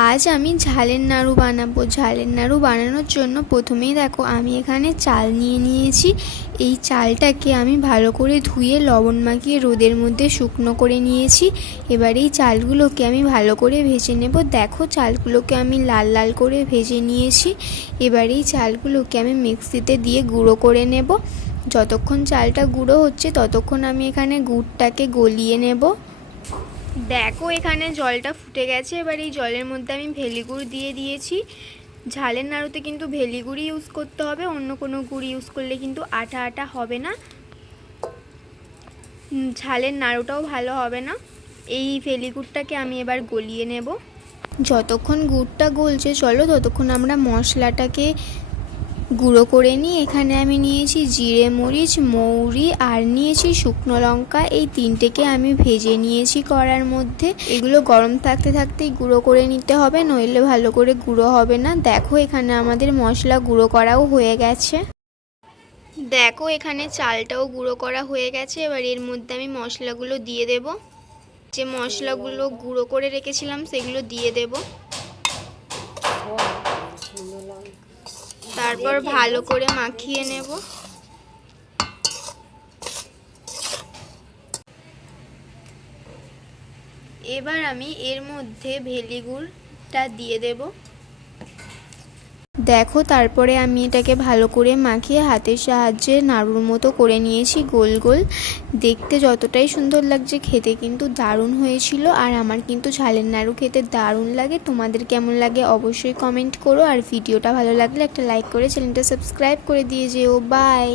আজ আমি ঝালের নাড়ু বানাবো। ঝালের নাড়ু বানানোর জন্য প্রথমেই দেখো আমি এখানে চাল নিয়ে নিয়েছি। এই চালটাকে আমি ভালো করে ধুয়ে লবণ মাখিয়ে রোদের মধ্যে শুকনো করে নিয়েছি। এবার এই চালগুলোকে আমি ভালো করে ভেজে নেব। দেখো চালগুলোকে আমি লাল লাল করে ভেজে নিয়েছি। এবার এই চালগুলোকে আমি মিক্সিতে দিয়ে গুঁড়ো করে নেব। যতক্ষণ চালটা গুঁড়ো হচ্ছে ততক্ষণ আমি এখানে গুড়টাকে গলিয়ে নেব। দেখো, এখানে জলটা ফুটে গেছে। এবার এই জলের মধ্যে আমি ভেলিগুড় দিয়ে দিয়েছি। ঝালের নাড়ুতে কিন্তু ভেলিগুড়ি ইউজ করতে হবে, অন্য কোনো গুড় ইউজ করলে কিন্তু আটা আটা হবে না। ঝালের নাড়ুটাও ভালো হবে না। এই ভেলিগুড়টাকে আমি এবার গলিয়ে নেব। যতক্ষণ গুড়টা গলছে, চলো ততক্ষণ আমরা মশলাটাকে গুঁড়ো করে নিই এখানে আমি নিয়েছি জিরে, মরিচ, মৌরি আর নিয়েছি শুকনো লঙ্কা। এই তিনটেকে আমি ভেজে নিয়েছি কড়ার মধ্যে। এগুলো গরম থাকতে থাকতেই গুঁড়ো করে নিতে হবে, নইলে ভালো করে গুঁড়ো হবে না। দেখো এখানে আমাদের মশলা গুঁড়ো করাও হয়ে গেছে। দেখো এখানে চালটাও গুঁড়ো করা হয়ে গেছে। এবার এর মধ্যে আমি মশলাগুলো দিয়ে দেব। যে মশলাগুলো গুঁড়ো করে রেখেছিলাম সেগুলো দিয়ে দেব। তারপর ভালো করে মাখিয়ে নেব। এবার আমি এর মধ্যে ভেলিগুড়টা দিয়ে দেব। দেখো, তারপরে আমি এটাকে ভালো করে মাখিয়ে হাতের সাহায্যে নাড়ুর মতো করে নিয়েছি গোল গোল। দেখতে যতটাই সুন্দর লাগছে, খেতে কিন্তু দারুণ হয়েছিল। আর আমার কিন্তু ঝালের নাড়ু খেতে দারুণ লাগে। তোমাদের কেমন লাগে অবশ্যই কমেন্ট করো। আর ভিডিওটা ভালো লাগলে একটা লাইক করে চ্যানেলটা সাবস্ক্রাইব করে দিয়ে যেও। বাই